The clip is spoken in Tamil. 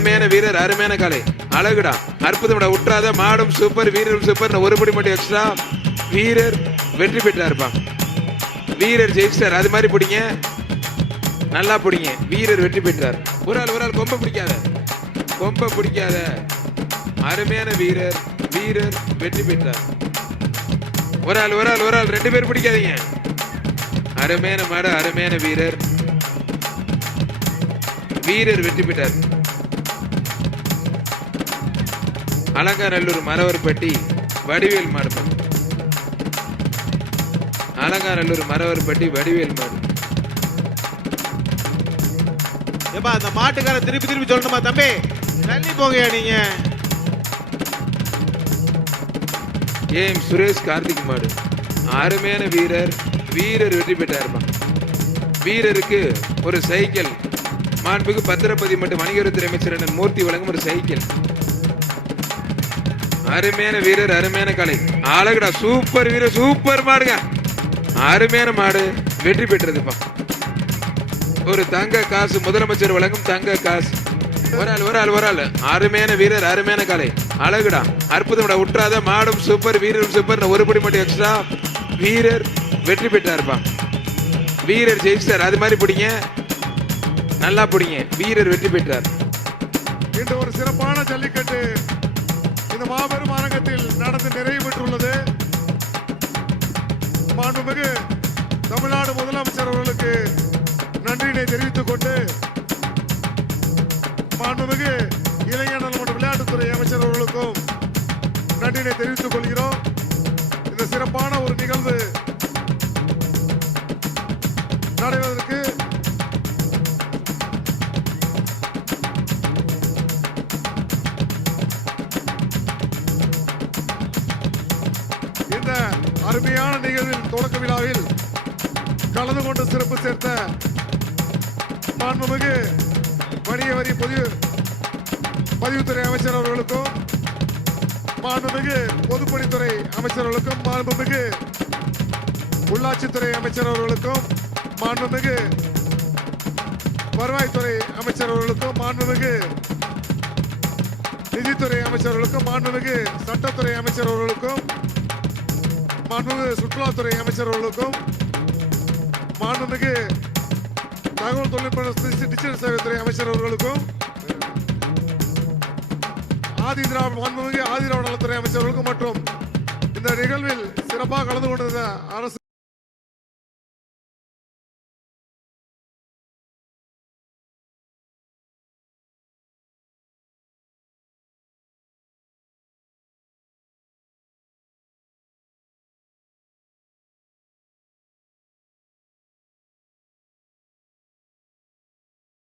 அருமையான வீரர் அருமையான காலை. அழகுடா. அற்புதம்டா. உற்றாத மாடும் சூப்பர் வீரரும் சூப்பர் ஒரு படி மட்டும் எக்ஸ்ட்ரா வீரர் வெற்றி பெற்றாருப்பா. வீரர் ஜெயிச்சார் அது மாதிரி பிடிங்க. நல்லா பிடிங்க. வீரர் வெற்றி பெற்றார். ஒரு ஆள் ஒரு ஆள் கொம்ப பிடிக்காத. கொம்ப பிடிக்காத. அருமையான வீரர் வீரர் வெற்றி பெற்றார். ஒரு ஆள் ஒரு ஆள் ஒரு ஆள் ரெண்டு பேர் பிடிக்காதீங்க. அருமையான மாடு அருமையான வீரர். வீரர் வெற்றி பெற்றார். அலங்காநல்லூர் மரவர்பட்டி வடிவேல் மாடு. அலங்காநல்லூர் மரவர்பட்டி வடிவேல் மாடு. ஏப்பா அந்த மாட்டுக்கார திருப்பி திருப்பி சொல்லணுமா தம்பி? தள்ளி போங்கயா நீங்க. ஏம் சுரேஷ் கார்த்திக் மாடு. அருமையான வீரர் வீரர் வெற்றி பெற்றாருமா. வீரருக்கு ஒரு சைக்கிள். மாண்புக்கு பத்திரப்பதி மற்றும் வணிகத்துறை அமைச்சர் மூர்த்தி வழங்கும் ஒரு சைக்கிள். அருமையான வீரர் அருமையான கலை. அழகுடா சூப்பர் வீரர் சூப்பர் மாடுங்க. அருமையான மாடு. வெற்றி பெற்றதுப்பா. ஒரு தங்க காசு முதலமைச்சர் வழங்கும் தங்க காசு. ஒரு ஆள் ஒரு ஆள் ஒரு ஆள். அருமையான வீரர் அருமையான கலை. அழகுடா. அற்புதம்டா. உற்றாத மாடும் சூப்பர் வீரரும் சூப்பர் ஒரு படி மட்டும் எக்ஸ்ட்ரா வீரர் வெற்றி பெற்றாருப்பா. வீரர் ஜெயிச்சார் அது மாதிரி பிடிங்க. நல்லா பிடிங்க. வீரர் வெற்றி பெற்றார். இன்று ஒரு சிறப்பான ஜல்லிக்கட்டு. இந்த மாபெரும் அரங்கத்தில் நடந்து நிறைவு பெற்றுள்ளது. மாண்புமிகு தமிழ்நாடு முதலமைச்சர் அவர்களுக்கு நன்றியினை தெரிவித்துக் கொண்டு மாண்புமிகு இளைஞர் நல மற்றும் விளையாட்டுத்துறை அமைச்சர் அவர்களுக்கும் நன்றியினை தெரிவித்துக் கொள்கிறோம். இந்த சிறப்பான ஒரு நிகழ்வு நடைபெறுவதற்கு அருமையான நிகழ்வில் தொடக்க விழாவில் கலந்து கொண்டு சிறப்பு சேர்த்த மாண்புமிகு வணிக வரி பதிவு பதிவுத்துறை அமைச்சர் அவர்களுக்கும் மாண்புமிகு பொதுப்பணித்துறை அமைச்சர் அவர்களுக்கும் மாண்புமிகு உள்ளாட்சித்துறை அமைச்சர் அவர்களுக்கும் மாண்புமிகு வருவாய்த்துறை அமைச்சர் அவர்களுக்கும் மாண்புமிகு நிதித்துறை அமைச்சர்களுக்கும் மாண்புமிகு சட்டத்துறை அமைச்சர் அவர்களுக்கும் மாண்புமிகு சுற்றுலாத்துறை அமைச்சர் அவர்களுக்கும் மாண்புமிகு தகவல் தொழில்நுட்ப டிஜிட்டல் சேவைத்துறை அமைச்சர் அவர்களுக்கும் ஆதி திராவிட மாண்புமிகு ஆதி திராவிட நலத்துறை அமைச்சர்களுக்கும் மற்றும் இந்த நிகழ்வில் சிறப்பாக கலந்து கொண்டிருந்த அரசு